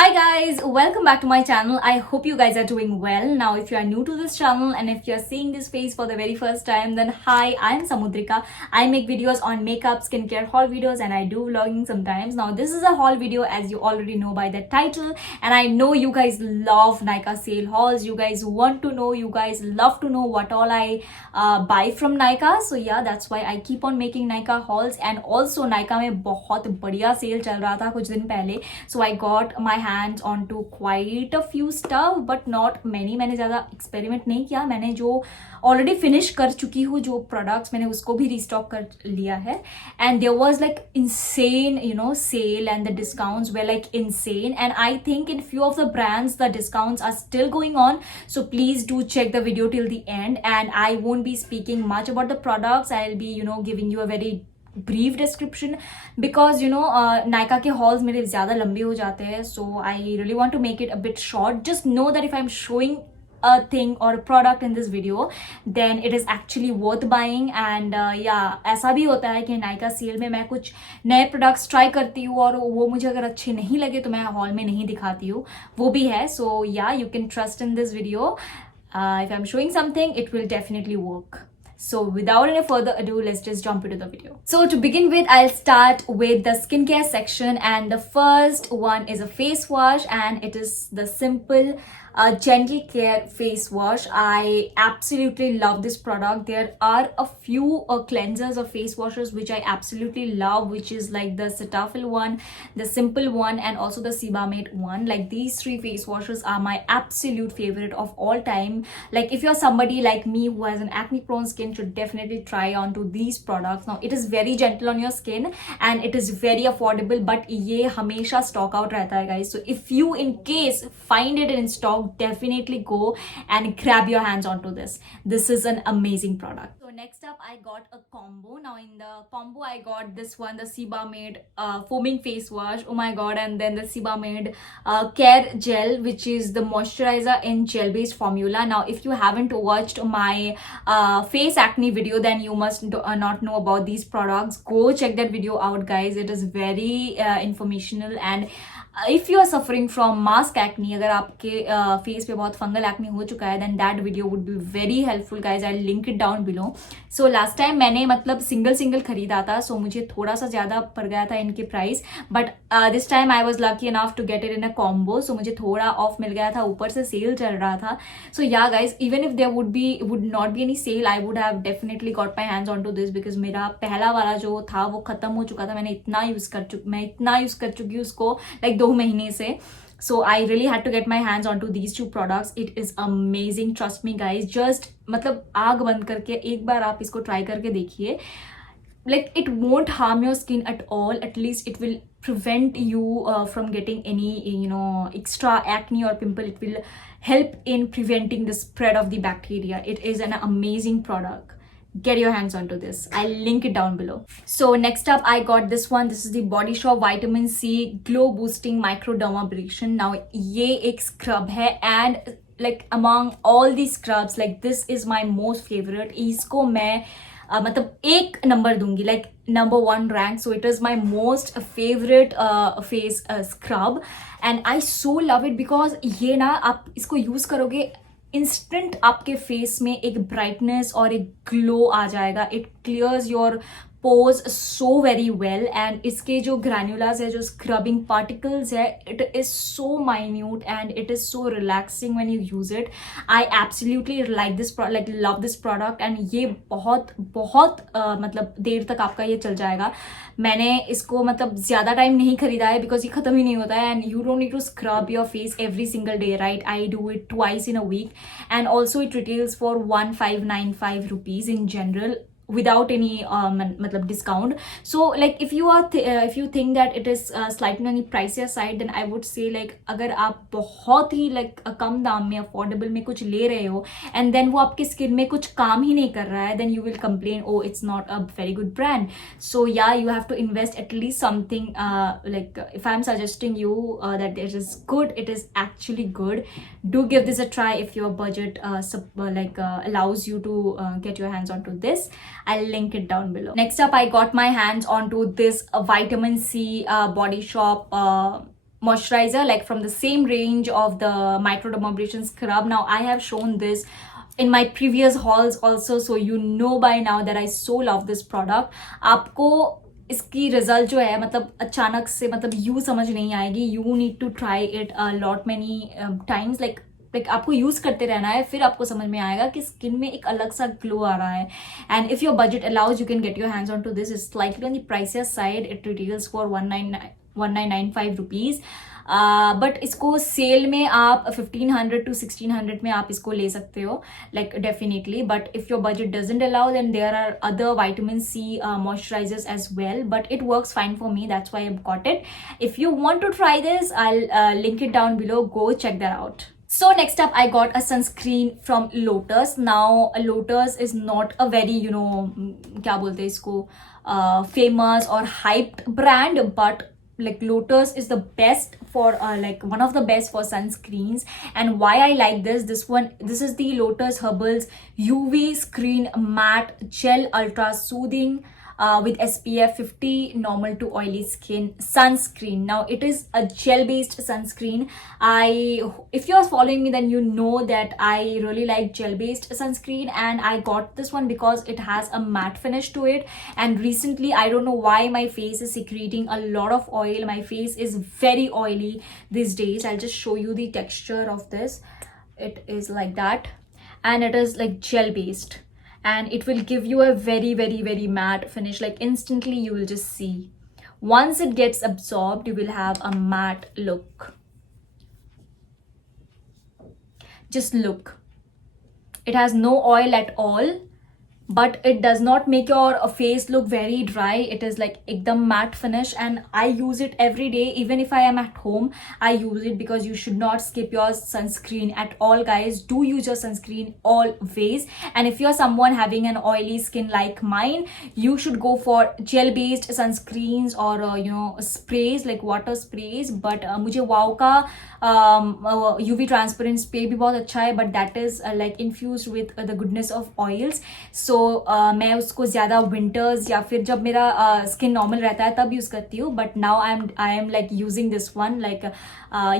Hi guys, welcome back to my channel. I hope you guys are doing well. Now if you are new to this channel and if you're seeing this face for the very first time, then hi, I'm Samudrika. I make videos on makeup, skincare haul videos and I do vlogging sometimes. Now this is a haul video as you already know by the title, and I know you guys love Nykaa sale hauls. You guys want to know, you guys love to know what all I buy from Nykaa. So yeah, that's why I keep on making Nykaa hauls. And also Nykaa में बहुत बढ़िया cell चल रहा था कुछ दिन पहले, so I got my hands onto quite a few stuff but not many. मैंने ज़्यादा एक्सपेरिमेंट नहीं किया. मैंने जो ऑलरेडी फिनिश कर चुकी हूँ जो प्रोडक्ट्स, मैंने उसको भी रिस्टॉक कर लिया है. And there was like insane sale and the discounts were like insane, and I think in few of the brands the discounts are still going on, so please do check the video till the end. And I won't be speaking much about the products. I'll be giving you a very brief description because Nykaa के hauls मेरे ज़्यादा लंबे हो जाते हैं, so I really want to make it a bit short. Just know that if I'm showing a thing or a product in this video, then it is actually worth buying. And ऐसा भी होता है कि Nykaa cell में मैं कुछ नए products try करती हूँ और वो मुझे अगर अच्छे नहीं लगे तो मैं हॉल में नहीं दिखाती हूँ, वो भी है. सो या you can trust in this video. If I'm showing something, it will definitely work. So without any further ado, let's just jump into the video. So to begin with, I'll start with the skincare section, and the first one is a face wash, and it is the Simple Gentle Care face wash. I absolutely love this product. There are a few cleansers or face washes which I absolutely love, which is like the Cetaphil one, the Simple one, and also the Sebamed one. Like these three face washes are my absolute favorite of all time. Like if you're somebody like me who has an acne prone skin, should definitely try on to these products. Now it is very gentle on your skin and it is very affordable, but ये हमेशा stock out रहता है guys. So if you in case find it in stock, definitely go and grab your hands onto this. This is an amazing product. So next up I got a combo. Now in the combo I got this one, the Sebamed foaming face wash, oh my god, and then the Sebamed care gel, which is the moisturizer in gel based formula. Now if you haven't watched my face acne video, then you must not know about these products. Go check that video out guys. It is very informational. And if you are suffering from mask acne, अगर आपके face पे बहुत fungal acne हो चुका है, then that video would be very helpful guys. I'll link it down below. So last time मैंने मतलब single खरीदा था, so मुझे थोड़ा सा ज़्यादा पड़ गया था इनके price, but this time I was lucky enough to get it in a combo, so मुझे थोड़ा ऑफ मिल गया था, ऊपर से सेल चल रहा था. So yeah guys, even if there would not be any sale, I would have definitely got my hands onto this because मेरा पहला वाला जो था वो खत्म हो चुका था. मैं इतना यूज़ कर चुकी हूँ उसको like 2 महीने से. So I really had to get my hands onto these two products. It is amazing, trust me guys. Just मतलब आग बंद करके एक बार आप इसको ट्राई करके देखिए. Like it won't harm your skin at all. At least it will prevent you from getting any extra acne or pimple. It will help in preventing the spread of the bacteria. It is an amazing product. Get your hands onto this. I'll link it down below. So next up I got this one. This is the Body Shop Vitamin C Glow Boosting Microdermabrasion. Now ये एक scrub है, and like among all these scrubs, like this is my most favorite. इसको मैं मतलब एक number दूंगी, like number 1 rank. So it is my most favorite face scrub, and I so love it because ये ना आप इसको यूज करोगे इंस्टेंट आपके फेस में एक ब्राइटनेस और एक ग्लो आ जाएगा. It clears your pose so very well, and इसके जो ग्रैन्युलास है, जो स्क्रबिंग पार्टिकल्स है, it is so minute and it is so relaxing when you use it. I absolutely like this like love this product, and ये बहुत मतलब देर तक आपका ये चल जाएगा. मैंने इसको मतलब ज़्यादा टाइम नहीं खरीदा है बिकॉज ये ख़त्म ही नहीं होता है, and you don't need to scrub your face every single day, right? I do it twice in a week, and also it retails for 1595 rupees in general without any matlab discount. So like if you think that it is slightly on the pricier side, then I would say like अगर आप बहुत ही like कम दाम में affordable में कुछ ले रहे हो and then वो आपके skin में कुछ काम ही नहीं कर रहा है, then you will complain, oh it's not a very good brand. So yeah, you have to invest at least something. Like if I'm suggesting you that it is good, it is actually good. Do give this a try if your budget allows you to get your hands onto this. I'll link it down below. Next up I got my hands onto this vitamin C Body Shop moisturizer, like from the same range of the microdermabrasion scrub. Now I have shown this in my previous hauls also, so you know by now that I so love this product. आपको इसकी result जो है मतलब अचानक से मतलब you समझ नहीं आएगी. You need to try it lot many times, like आपको यूज़ करते रहना है, फिर आपको समझ में आएगा कि स्किन में एक अलग सा ग्लो आ रहा है. And if your budget allows you can get your hands on to this. It's slightly on the pricier side. It retails for 1995 rupees. But इसको सेल में आप 1500 to 1600 में आप इसको ले सकते हो, like definitely. But if your budget doesn't allow then there are other vitamin C moisturisers as well, but it works fine for me. That's why I got it. If you want to try this, I'll link it down below. Go check that out. So next up, I got a sunscreen from Lotus. Now Lotus is not a very, क्या बोलते हैं इसको, famous or hyped brand, but like Lotus is the best for like one of the best for sunscreens. And why I like this is the Lotus Herbals UV Screen Matte Gel Ultra Soothing with SPF 50 normal to oily skin sunscreen. Now it is a gel based sunscreen. If you're following me, then you know that I really like gel based sunscreen, and I got this one because it has a matte finish to it. And recently, I don't know why my face is secreting a lot of oil. My face is very oily these days. I'll just show you the texture of this. It is like that, and it is like gel based, and it will give you a very very very matte finish. Like instantly you will just see, once it gets absorbed, you will have a matte look. Just look, it has no oil at all, but it does not make your face look very dry. It is like ekdam matte finish, and I use it every day. Even if I am at home, I use it, because you should not skip your sunscreen at all, guys. Do use your sunscreen always. And if you're someone having an oily skin like mine, you should go for gel based sunscreens or sprays, like water sprays. But मुझे wow का UV transparent spray भी बहुत अच्छा है, but that is like infused with the goodness of oils. So मैं उसको ज़्यादा winters या फिर जब मेरा स्किन नॉर्मल रहता है तब यूज़ करती हूँ. But now I am like using this one. Like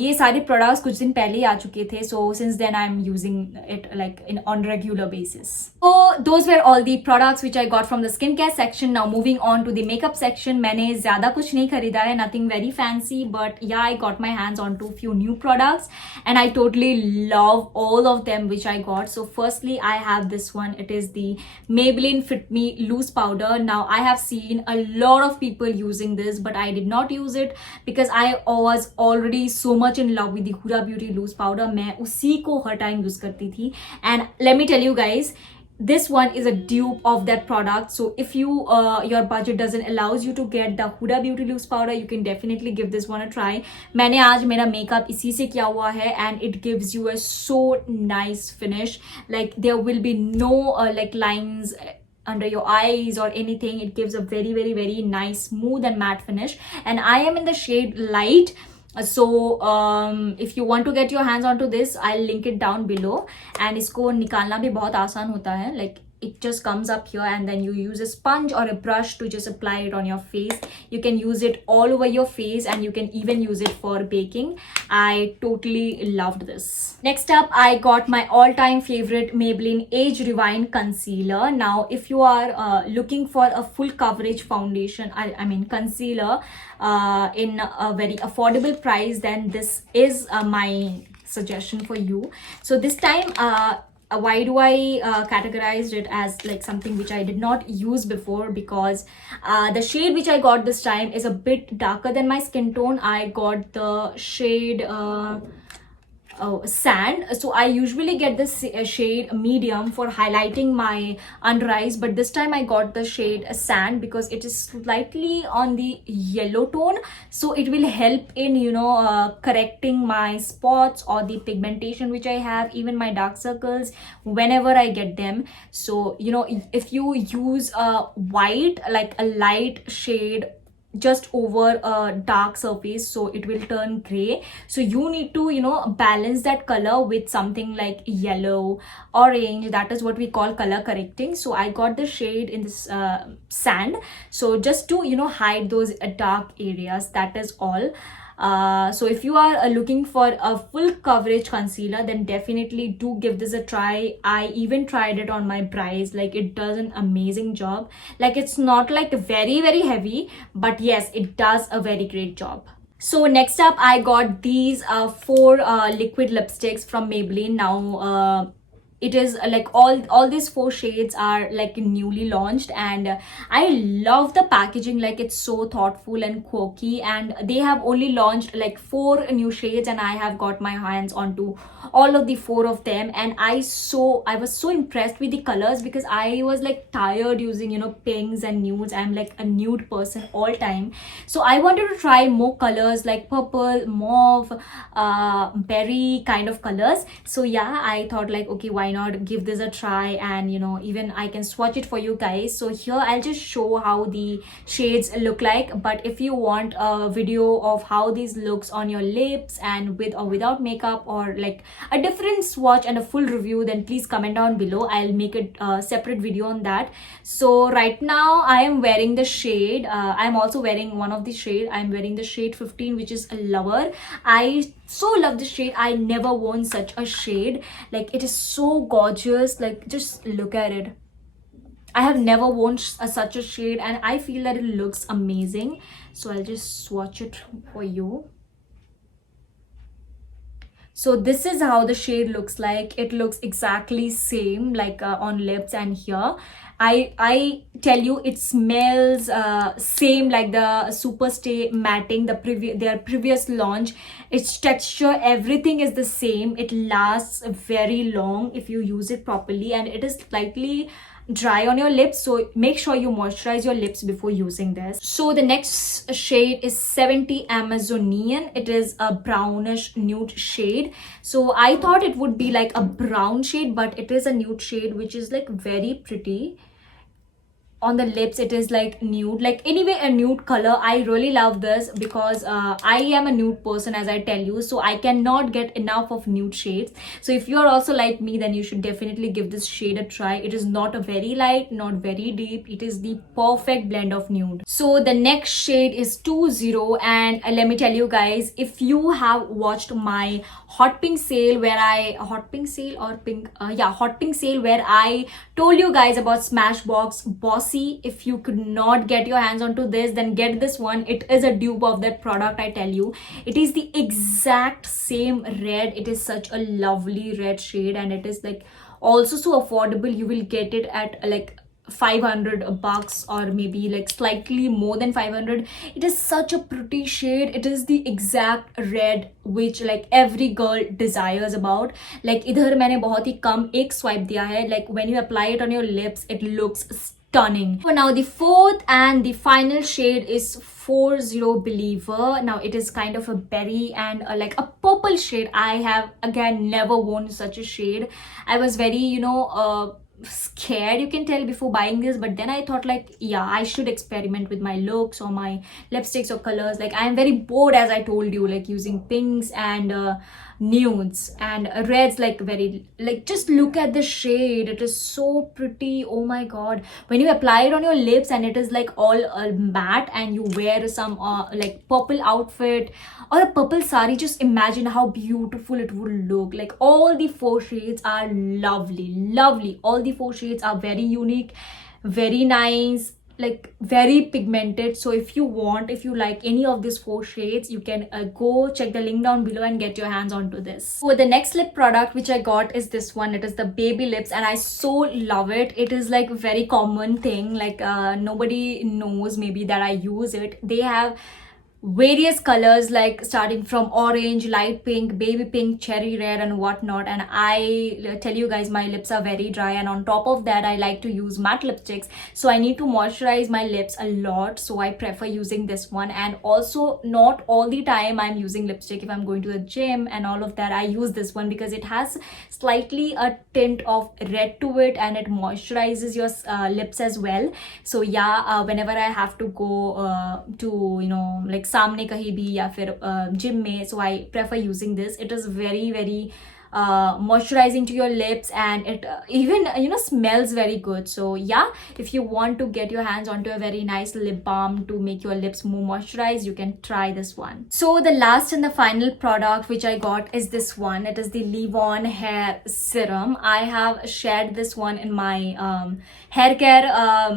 ये सारे प्रोडक्ट्स कुछ दिन पहले ही आ चुके थे, so since then I am using it like in on regular basis. So those were all the products which I got from the skin care section. Now moving on to the makeup section. मैंने ज़्यादा कुछ नहीं खरीदा है, nothing very fancy, but yeah I got my hands on to few new products, and I totally love all of them which I got. So firstly, I have this one. It is the Maybelline Fit Me loose powder. Now I have seen a lot of people using this, but I did not use it because I was already so much in love with the Huda Beauty loose powder. मैं उसी को हर time use करती थी. And let me tell you guys, this one is a dupe of that product. So if your budget doesn't allows you to get the Huda Beauty loose powder, you can definitely give this one a try. मैंने आज मेरा makeup इसी से किया हुआ है, and it gives you a so nice finish. Like there will be no like lines under your eyes or anything. It gives a very very very nice smooth and matte finish, and I am in the shade light. So if you want to get your hands onto this, I'll link it down below. And इसको निकालना भी बहुत आसान होता है. Like it just comes up here, and then you use a sponge or a brush to just apply it on your face. You can use it all over your face, and you can even use it for baking. I totally loved this. Next up, I got my all-time favorite Maybelline Age Rewind Concealer. Now, if you are looking for a full coverage foundation, I mean concealer in a very affordable price, then this is my suggestion for you. So this time, why do I categorize it as like something which I did not use before? Because the shade which I got this time is a bit darker than my skin tone. I got the shade sand. So I usually get this shade medium for highlighting my under eyes, but this time I got the shade sand because it is slightly on the yellow tone, so it will help in correcting my spots or the pigmentation which I have, even my dark circles whenever I get them. So if you use a white, like a light shade just over a dark surface, so it will turn gray. So you need to balance that color with something like yellow, orange. That is what we call color correcting. So I got the shade in this sand, so just to hide those dark areas. That is all. So if you are looking for a full coverage concealer, then definitely do give this a try. I even tried it on my brows. Like, it does an amazing job. Like, it's not like very very heavy, but yes, it does a very great job. So next up, I got these four liquid lipsticks from Maybelline. Now it is like all these four shades are like newly launched, and I love the packaging. Like, it's so thoughtful and quirky, and they have only launched like four new shades, and I have got my hands onto all of the four of them. And I was so impressed with the colors, because I was like tired using, you know, pinks and nudes. I'm like a nude person all time, so I wanted to try more colors like purple, mauve, berry kind of colors. So yeah, I thought like, okay, why not give this a try, and you know, even I can swatch it for you guys. So here I'll just show how the shades look like, but if you want a video of how these looks on your lips and with or without makeup, or like a different swatch and a full review, then please comment down below. I'll make a separate video on that. So right now I am wearing the shade, I'm also wearing one of the shade. I'm wearing the shade 15, which is a Lover. I so love this shade. I never worn such a shade. Like, it is so gorgeous. Like, just look at it. I have never worn such a shade, and I feel that it looks amazing. So I'll just swatch it for you. So this is how the shade looks like. It looks exactly same like on lips and here. I tell you, it smells same like the Superstay matting, their previous launch. Its texture, everything is the same. It lasts very long if you use it properly, and it is slightly dry on your lips, so make sure you moisturize your lips before using this. So the next shade is 70 Amazonian. It is a brownish nude shade. So I thought it would be like a brown shade, but it is a nude shade, which is like very pretty. On the lips, it is like nude, like anyway a nude color. I really love this because I am a nude person, as I tell you, so I cannot get enough of nude shades. So if you're also like me, then you should definitely give this shade a try. It is not a very light, not very deep. It is the perfect blend of nude. So the next shade is 20, and let me tell you guys, if you have watched my hot pink sale where I hot pink sale where I told you guys about Smashbox Bossy, if you could not get your hands onto this, then get this one. It is a dupe of that product, I tell you. It is the exact same red. It is such a lovely red shade, and it is like also so affordable. You will get it at like $500, or maybe like slightly more than 500. It is such a pretty shade. It is the exact red which like every girl desires about. Like, idhar मैंने बहुत ही कम एक swipe दिया है. Like, when you apply it on your lips, it looks stunning. So now the fourth and the final shade is 40 Believer. Now it is kind of a berry and like a purple shade. I have again never worn such a shade. I was very, you know, scared, you can tell, before buying this, but then I thought like, yeah, I should experiment with my looks or my lipsticks or colors. Like, I am very bored, as I told you, like using pinks and nudes and reds, like very, like, just look at the shade. It is so pretty. Oh my god, when you apply it on your lips and it is like all matte, and you wear some like purple outfit or a purple sari, just imagine how beautiful it would look. Like, all the four shades are lovely. All the four shades are very unique, very nice, like very pigmented. So if you like any of these four shades, you can go check the link down below and get your hands onto this. So the next lip product which I got is this one. It is the Baby Lips, and I so love it. It is like a very common thing, like nobody knows maybe that I use it. They have various colors, like starting from orange, light pink, baby pink, cherry red and whatnot. And I tell you guys, my lips are very dry, and on top of that I like to use matte lipsticks, so I need to moisturize my lips a lot, so I prefer using this one. And also, not all the time I'm using lipstick. If I'm going to the gym and all of that, I use this one because it has slightly a tint of red to it, and it moisturizes your lips as well. So yeah, whenever I have to go to, you know, like सामने कहीं भी या फिर gym में, so I prefer using this. It is very moisturizing to your lips, and it even smells very good. So yeah, if you want to get your hands onto a very nice lip balm to make your lips more moisturized, you can try this one. So the last and the final product which I got is this one. It is the Livon hair serum. I have shared this one in my hair care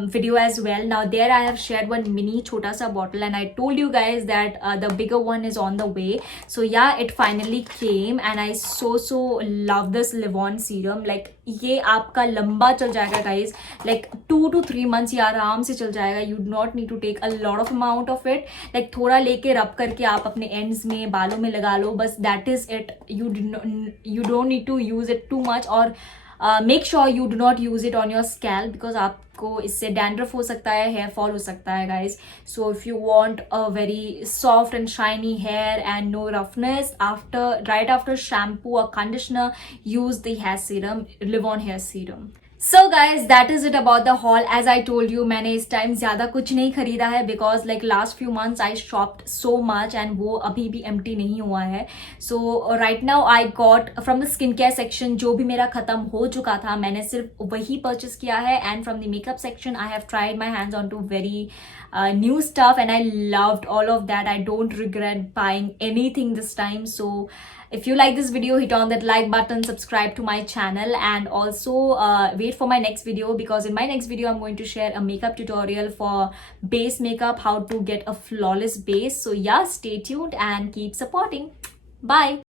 video as well. Now there I have shared one mini chota sa bottle, and I told you guys that the bigger one is on the way. So yeah, it finally came, and I so love this Livon serum. Like ये आपका लंबा चल जाएगा guys, like 2 to 3 months ये आराम से चल जाएगा. You do not need to take a lot of amount of it. Like थोड़ा लेके रब करके आप अपने ends में बालों में लगा लो, बस that is it. You don't need to use it too much, or make sure you do not use it on your scalp, because आपको इससे dandruff हो सकता है, hair fall हो सकता है guys. So if you want a very soft and shiny hair and no roughness, right after shampoo or conditioner, use the hair serum, Livon hair serum. So guys, that is it about the haul. As I told you, मैंने इस time ज़्यादा कुछ नहीं खरीदा है, because like last few months I shopped so much and वो अभी भी empty नहीं हुआ है. So right now I got from the skincare section, जो भी मेरा ख़त्म हो चुका था मैंने सिर्फ वही purchase किया है, and from the makeup section I have tried my hands onto very new stuff, and I loved all of that. I don't regret buying anything this time. So if you like this video, hit on that like button, subscribe to my channel, and also wait for my next video, because in my next video I'm going to share a makeup tutorial for base makeup, how to get a flawless base. So yeah, stay tuned and keep supporting. Bye.